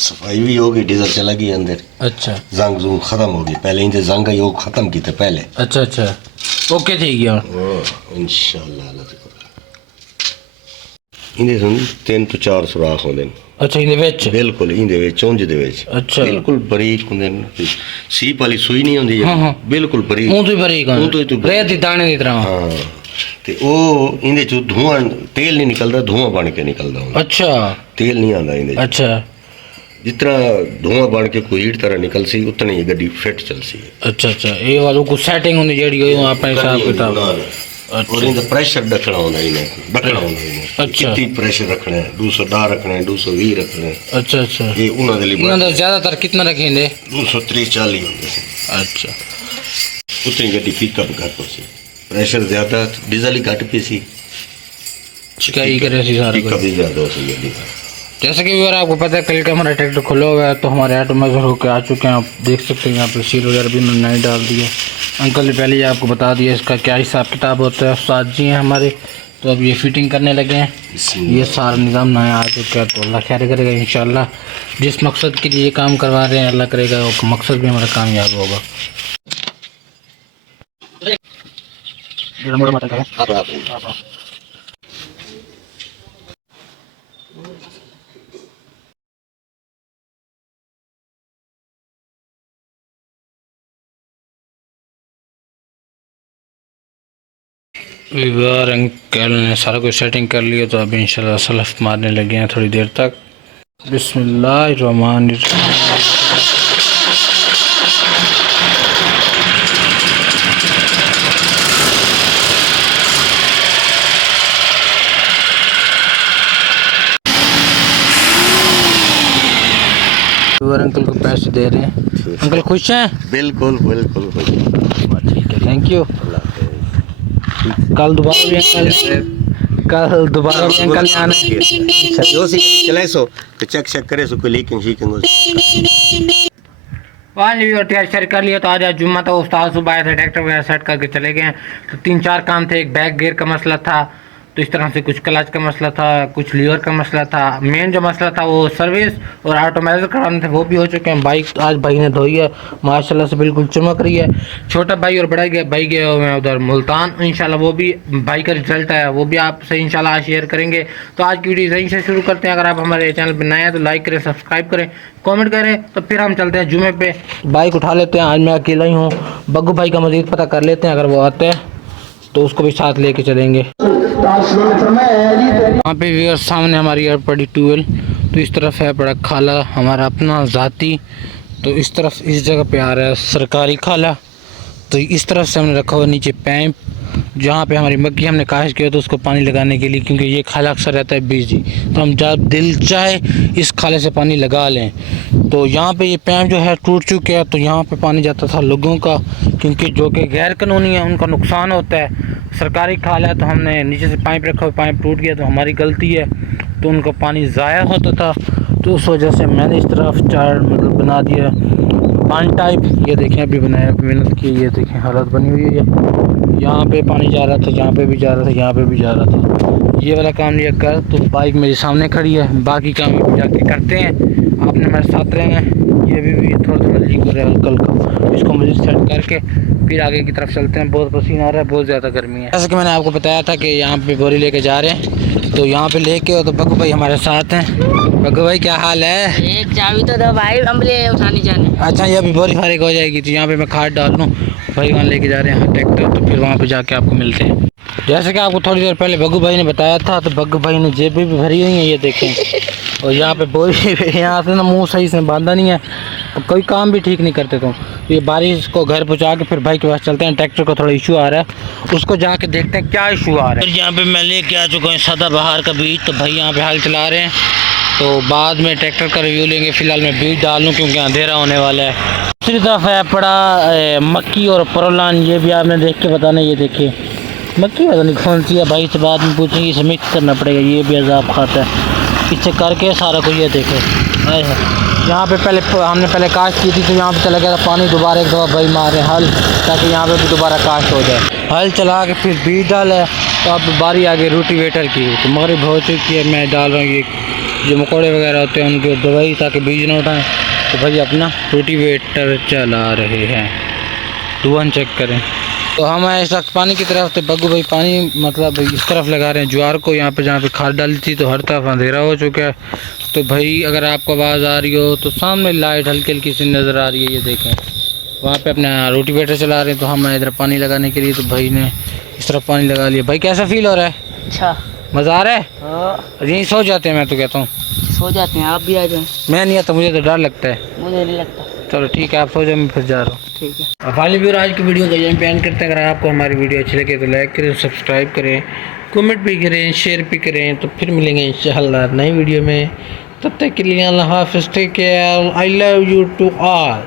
सफाई भी होगी, डीजल चला गया अंदर। अच्छा जंग जूंग खत्म होगी, पहले इनसे जंग ही वो खत्म की थे पहले। अच्छा अच्छा ओके थी गया इंशाल्लाह इनदे सुन 3 तो 4 सुराख होंदे ने। अच्छा इहदे विच बिल्कुल इनदे विच चुंझ दे विच अच्छा बिल्कुल बारीक होंदे ने। सीप वाली सुई नहीं होंदी बिल्कुल बारीक ऊं तो बारीक रेत दी दाने दी तरह। हाँ ते ओ इनदे चो धुआं तेल नहीं निकलदा, धुआं बन के निकलदा हुंदा। अच्छा तेल नहीं आंदा इनदे। अच्छा जितना धुआं बन के कोई हीट तरह निकल सी उतनी ही गड्डी फिट चल सी। अच्छा अच्छा ये वालों को सेटिंग होनी जेडी हो अपने हिसाब किताब। और इनका प्रेशर रखना होता है इन्हें, रखना होता है। अच्छा कितनी प्रेशर रखना है, 210 रखना है, 220 रखना है। अच्छा अच्छा ये उन्होंने लिए इन्होंने ज्यादातर कितना रखेंगे 230-40 होते हैं। अच्छा उतनी गड्डी पिकअप घट हो सी, प्रेशर ज्यादा डीजल ही घट पी सी, क्या ही करे सी सारा पिकअप ही ज्यादा हो सी गड्डी का। जैसे कि अगर आपको पता है कल का हमारा ट्रैक्टर खुला हुआ है तो हमारे ऑटो मेजर होकर आ चुके हैं। आप देख सकते हैं यहाँ पर सील वगैरह भी उन्होंने नहीं डाल दिया। अंकल ने पहले ही आपको बता दिया इसका क्या हिसाब किताब होता है। उस्ताद जी हैं हमारे, तो अब ये फिटिंग करने लगे हैं। ये सारा निज़ाम नया आ चुका है तो अल्लाह खैर करेगा इंशाल्लाह। जिस मकसद के लिए ये काम करवा रहे हैं अल्लाह करेगा वो मकसद भी हमारा कामयाब होगा। विवार अंकल ने सारा कुछ सेटिंग कर लिया तो अब इंशाल्लाह सलफ मारने लगे हैं थोड़ी देर तक। बिस्मिल्लाहिर्रहमानिर्रहीम। विवार अंकल को पैसे दे रहे हैं। अंकल खुश हैं? बिल्कुल बिल्कुल ठीक है थैंक यू। कल दोबारा भी अंकल ने आना है। जो सी चले सो तो चेक करे सो कोई लीकिंग शीकिंग हो। वाली और तैयार शेयर कर लिया तो आज जुम्मा था। उस्ताद सुबह आए थे ट्रैक्टर वगैरह सेट करके चले गए। तो 3-4 काम थे। एक बैक गियर का मसला था, तो इस तरह से कुछ क्लच का मसला था, कुछ लीवर का मसला था। मेन जो मसला था वो सर्विस और ऑटोमेटिक कराने थे, वो भी हो चुके हैं। बाइक आज भाई ने धोई है माशाल्लाह से, बिल्कुल चमक रही है। छोटा भाई और बड़ा भाई गए हुए हैं उधर मुल्तान, इंशाल्लाह वो भी भाई का रिजल्ट है वो भी आपसे इंशाल्लाह शेयर करेंगे। तो आज की वीडियो यहीं से शुरू करते हैं। अगर आप हमारे चैनल पर नए हैं तो लाइक करें, सब्सक्राइब करें, कमेंट करें। तो फिर हम चलते हैं जुमे पे। बाइक उठा लेते हैं, आज मैं अकेला ही हूँ। बग्गू भाई का मजीद पता कर लेते हैं, अगर वो आते हैं तो उसको भी साथ लेके चलेंगे। वहाँ पे भी सामने हमारी यार पड़ी ट्यूबवेल, तो इस तरफ है बड़ा खाला हमारा अपना ज़ाती, तो इस तरफ इस जगह पे आ रहा है सरकारी खाला। तो इस तरफ से हमने रखा हुआ नीचे पैंप, जहाँ पे हमारी मक्की हमने काश किया तो उसको पानी लगाने के लिए, क्योंकि ये खाला अक्सर रहता है बिजी, तो हम जब दिल चाहे इस खाले से पानी लगा लें। तो यहाँ पे ये पैंप जो है टूट चुके हैं, तो यहाँ पे पानी जाता था लोगों का, क्योंकि जो कि गैर कानूनी है उनका नुकसान होता है। सरकारी खाला है तो हमने नीचे से पाइप रखा हुआ, पाइप टूट गया तो हमारी गलती है, तो उनका पानी ज़ाया होता था। तो उस वजह से मैंने इस तरफ चार मतलब बना दिया पानी टाइप। ये देखें अभी बनाया, मेहनत की, ये देखें हालत बनी हुई है। यहाँ पे पानी जा रहा था, यहाँ पे भी जा रहा था, यहाँ पे भी जा रहा था। ये वाला काम लिया कर, तो बाइक मेरे सामने खड़ी है, बाकी काम भी जाके करते हैं। आपने मेरे साथ रहेंगे। ये भी थोड़ा थोड़ा लीक हो रहा है कल का, इसको मुझे सेट करके फिर आगे की तरफ चलते हैं। बहुत पसीना आ रहा है, बहुत ज़्यादा गर्मी है। जैसे कि मैंने आपको बताया था कि यहाँ पे बोरी लेके जा रहे हैं, तो यहाँ पे लेके तो बग्गू भाई हमारे साथ हैं। बग्गू भाई क्या हाल है? एक चाबी तो दो भाई, हम ले उठाने जाने। अच्छा ये अभी बोरी फारिग हो जाएगी, तो यहाँ पे मैं खाद डाल लूँ। भाई वहाँ लेके जा रहे हैं ट्रैक्टर, तो फिर वहाँ पे जाके आपको मिलते हैं। जैसे कि आपको थोड़ी देर पहले बग्गू भाई ने बताया था, तो बग्गू भाई ने जेबें भी भरी हुई हैं, ये देखें। और यहाँ पे बोरी यहाँ से ना मुँह सही से बांधा नहीं है, तो कोई काम भी ठीक नहीं करते। तो ये बारिश को घर पहुँचा के फिर भाई के पास चलते हैं। ट्रैक्टर को थोड़ा इशू आ रहा है, उसको जाके देखते हैं क्या इशू आ रहा है। यहाँ पे मैं लेके आ चुका हूँ सदाबहार का बीज, तो भाई यहाँ पे हाल चला रहे हैं, तो बाद में ट्रैक्टर का रिव्यू लेंगे। फिलहाल मैं बीज डाल लूँ क्योंकि अंधेरा होने वाला है। दूसरी तरफ है पड़ा मक्की और प्रोलान, ये भी आपने देख के बताना। ये देखिए मक्की पता नहीं कौन सी है, भाई से बाद में पूछेंगे, इसे मिक्स करना पड़ेगा। ये भी अजाब खाता है पीछे करके सारा कुछ। ये देखे यहाँ पे पहले हमने पहले काश की थी, तो यहाँ पे चला गया था पानी। दोबारा एक दफ़ा भाई मारे हल, ताकि यहाँ पे भी दोबारा काश हो जाए। हल चला के फिर बीज डाला है, तो अब बारी आ गई रोटीवेटर की। तो मगरिब हो चुकी है, मैं डाल रहा हूँ ये जो मकोड़े वगैरह होते हैं उनकी दवाई ताकि बीज ना उठाएं। तो भाई अपना रोटिवेटर चला रहे हैं, धुआं चेक करें। तो हम आए इस वक्त पानी की तरफ, तो बग्गू भाई पानी मतलब इस तरफ लगा रहे हैं ज्वार को, यहाँ पे जहाँ पे खाद डाली थी तो हर तरफ अंधेरा हो चुका है। तो भाई अगर आपको आवाज़ आ रही हो तो सामने लाइट हल्की हल्की सी नज़र आ रही है, ये देखें वहाँ पे अपना रोटिवेटर चला रहे हैं। तो हम आए इधर पानी लगाने के लिए, तो भाई ने इस तरफ पानी लगा लिया। भाई कैसा फील हो रहा है? अच्छा, मज़ा आ रहा है? हाँ, यहीं सो जाते हैं, मैं तो कहता हूँ। सो जाते हैं, आप भी आ जाएं। मैं नहीं आता, मुझे तो डर लगता है। मुझे नहीं लगता। चलो ठीक है, आप सो जाओ, मैं फिर जा रहा हूँ। ठीक है। अब फाइनली भी आज की वीडियो का यहीं पे एंड करते हैं। अगर आपको हमारी वीडियो अच्छी लगे तो लाइक करें, सब्सक्राइब करें, कमेंट भी करें, शेयर भी करें। तो फिर मिलेंगे इंशाल्लाह नई वीडियो में, तब तक के लिए अल्लाह हाफ़िज़, take care, I love you to all.